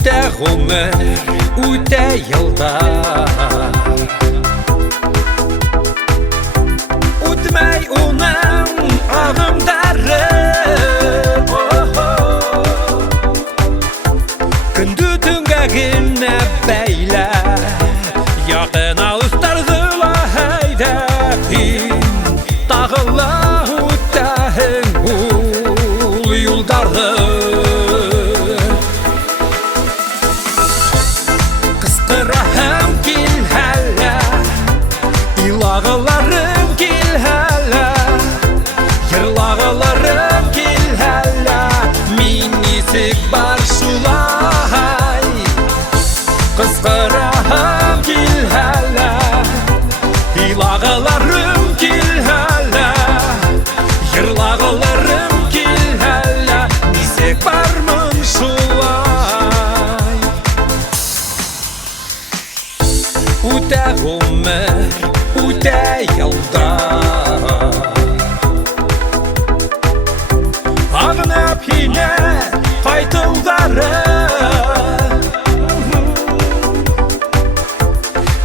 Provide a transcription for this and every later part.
Үтә гомер, үтә елдар, үтмәй уның агымдары. Көндү төнгә генә бәйлә, якын алыстарды ла һәйдә. Һин тагыла үтәһең ул юлдарды. Кыскыраһым кил һәлә, илагыларым кил һәлә, йырлагыларым кил һәлә. Мин нисек бар шулай. Кыскыраһым кил һәлә, илагыларым кил һәлә, йырлагыларым кил һәлә. Нисек бармын шулай. Үтә гомер, үтә елдар, агынып һинә кайтылдары.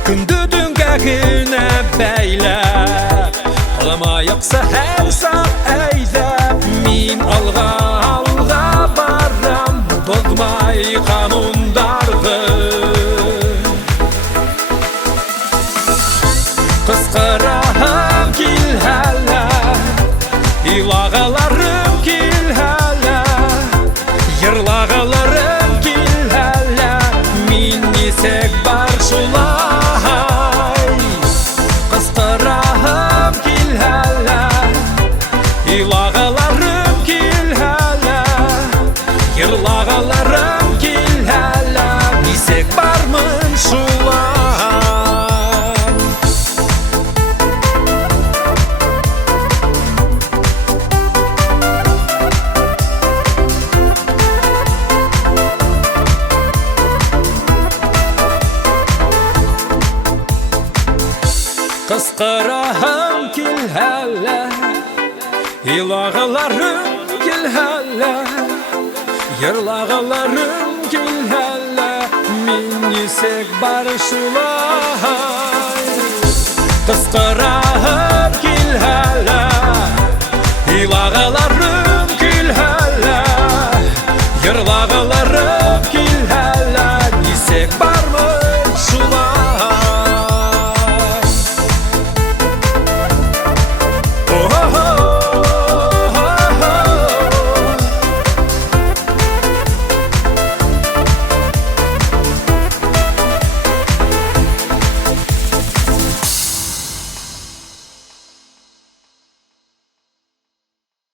Көндү төнгә генә бәйлә, калама якса һәр сак әйдә. Мин алга барам, бозмай канундарды. Кыскыраһым кил һәлә, илагыларым кил һәлә, йырлагыларым кил һәлә. Мин нисек бар шулай. Кыскыраһым кил һәлә, илагыларым кил һәлә, йырлагыларым кил һәлә. Нисек бармын шулай. Кыскыраһым кил һәлә, илагыларым кил һәлә, йырлагыларым кил һәлә. Мин нисек бар шулай. Кыскыраһым